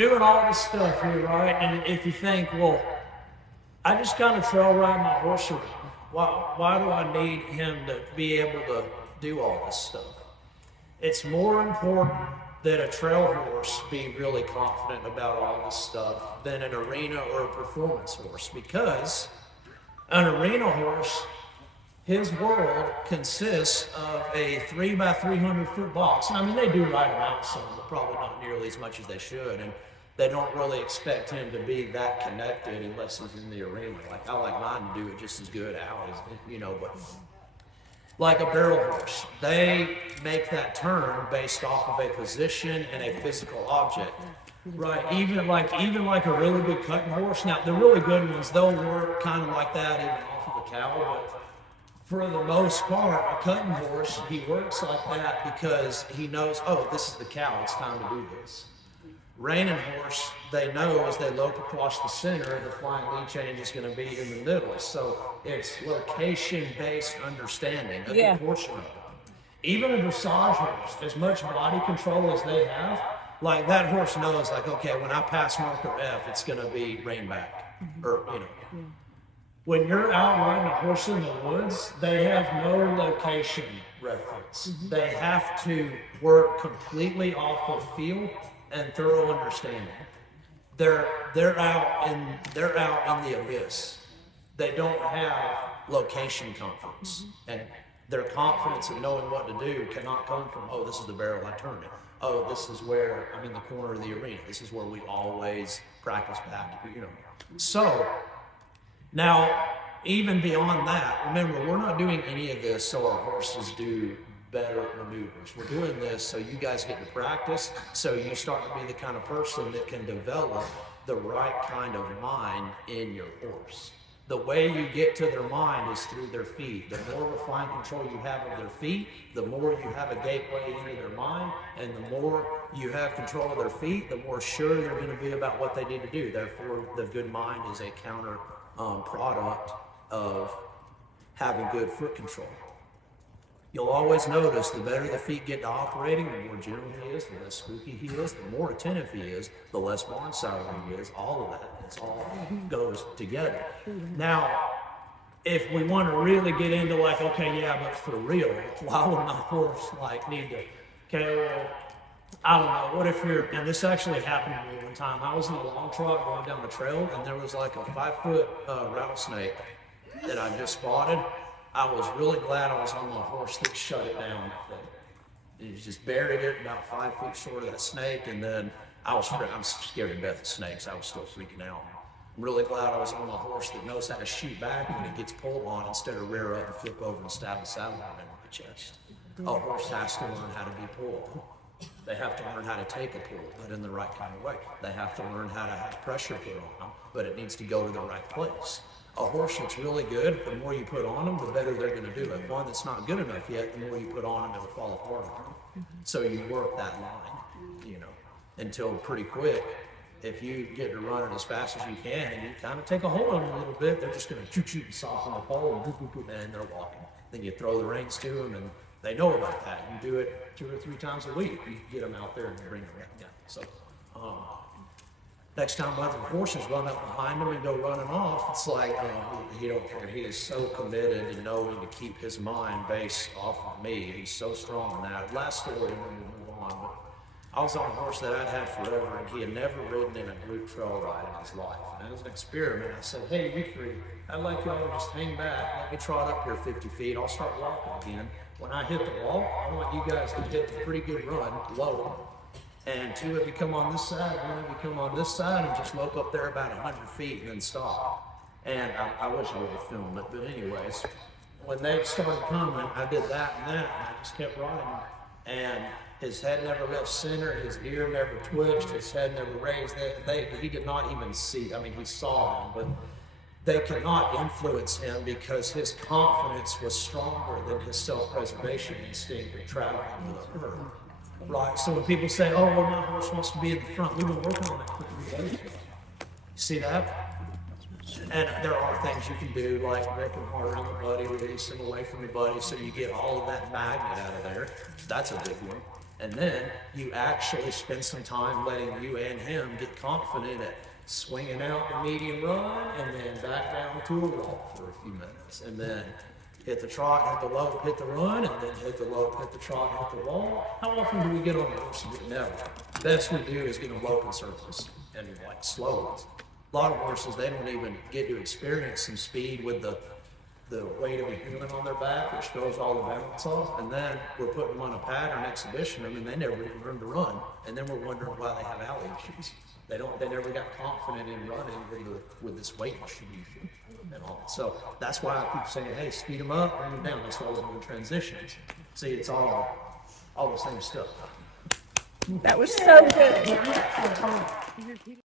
doing all this stuff here, right? And if you think, well, I just kind of trail ride my horse around. Why do I need him to be able to do all this stuff? It's more important that a trail horse be really confident about all this stuff than an arena or a performance horse, because an arena horse, his world consists of a 3x300 foot box. And I mean, they do ride around some, but probably not nearly as much as they should. And they don't really expect him to be that connected unless he's in the arena. Like, I like mine to do it just as good out as, but like a barrel horse, they make that turn based off of a position and a physical object. Right, even like a really good cutting horse. Now, the really good ones, they'll work kind of like that even off of a cow, but for the most part, a cutting horse, he works like that because he knows, oh, this is the cow, it's time to do this. Reining horse, they know as they lope across the center, the flying lead change is going to be in the middle. So it's location-based understanding, a good portion of it. Even a dressage horse, as much body control as they have, like that horse knows, like, okay, when I pass marker F, it's going to be rein back, or, When you're out riding a horse in the woods, they have no location reference. They have to work completely off of feel and thorough understanding. They're out in the abyss. They don't have location confidence, and their confidence in knowing what to do cannot come from, oh, this is the barrel, I turned it. Oh, this is where I'm in the corner of the arena. This is where we always practice back. So now, even beyond that, remember, we're not doing any of this so our horses do better maneuvers. We're doing this so you guys get to practice, so you start to be the kind of person that can develop the right kind of mind in your horse. The way you get to their mind is through their feet. The more refined control you have of their feet, the more you have a gateway into their mind, and the more you have control of their feet, the more sure they're going to be about what they need to do. Therefore, the good mind is a counter product of having good foot control. You'll always notice the better the feet get to operating, the more gentle he is, the less spooky he is, the more attentive he is, the less barn sour he is, all of that. It's all goes together. Now, if we want to really get into like, okay, yeah, but for real, why would my horse need to, okay, well, I don't know, what if you're, and this actually happened to me one time. I was in a long trot going down the trail, and there was like a 5-foot rattlesnake that I just spotted. I was really glad I was on my horse that shut it down. It just buried it about 5 feet short of that snake, and then I'm scared to death of snakes. I was still freaking out. I'm really glad I was on my horse that knows how to shoot back when it gets pulled on instead of rear up and flip over and stab the saddle on in my chest. A horse has to learn how to be pulled. They have to learn how to take a pull, but in the right kind of way. They have to learn how to have pressure put on them, but it needs to go to the right place. A horse that's really good, the more you put on them, the better they're going to do it. One that's not good enough yet, the more you put on them, it'll fall apart on them. So you work that line, until pretty quick, if you get to running as fast as you can, and you kind of take a hold of them a little bit, they're just going to shoot and soften the pole, and they're walking. Then you throw the reins to them, and they know about that. You do it 2 or 3 times a week. You get them out there and you bring them in. So, next time other horses run up behind him and go running off, it's like, he don't care. He is so committed to knowing to keep his mind based off of me. He's so strong in that. Last story, and then we'll move on. But I was on a horse that I'd had forever, and he had never ridden in a group trail ride in his life. And it was an experiment. I said, hey, you three, I'd like y'all to just hang back. Let me trot up here 50 feet. I'll start walking again. When I hit the wall, I want you guys to hit a pretty good run, low. And 2 of you come on this side, 1 of you come on this side, and just lope up there about 100 feet and then stop. And I wish I would have filmed it, but anyways, when they started coming, I did that, and I just kept riding. And his head never left center, his ear never twitched, his head never raised. He did not even see, he saw them, but they could not influence him because his confidence was stronger than his self-preservation instinct of traveling with the herd. Right, so when people say, oh, well, my horse wants to be in the front, we've been working on that for 3 days. See that? And there are things you can do, like ripping hard on the buddy, release him away from the buddy, so you get all of that magnet out of there. That's a big one. And then you actually spend some time letting you and him get confident at swinging out the medium run and then back down to a walk for a few minutes. And then hit the trot, hit the lope, hit the run, and then hit the lope, hit the trot, hit the walk. How often do we get on the horse and get never? The best we do is get them lope in circles and like slow ones. A lot of horses, they don't even get to experience some speed with the weight of a human on their back, which throws all the balance off, and then we're putting them on a pattern exhibition, and they never even learned to run, and then we're wondering why they have alley issues. They never got confident in running with this weight distribution and all. So that's why I keep saying, hey, speed them up, bring them down. That's why we're doing transitions. See, it's all the same stuff. That was so good.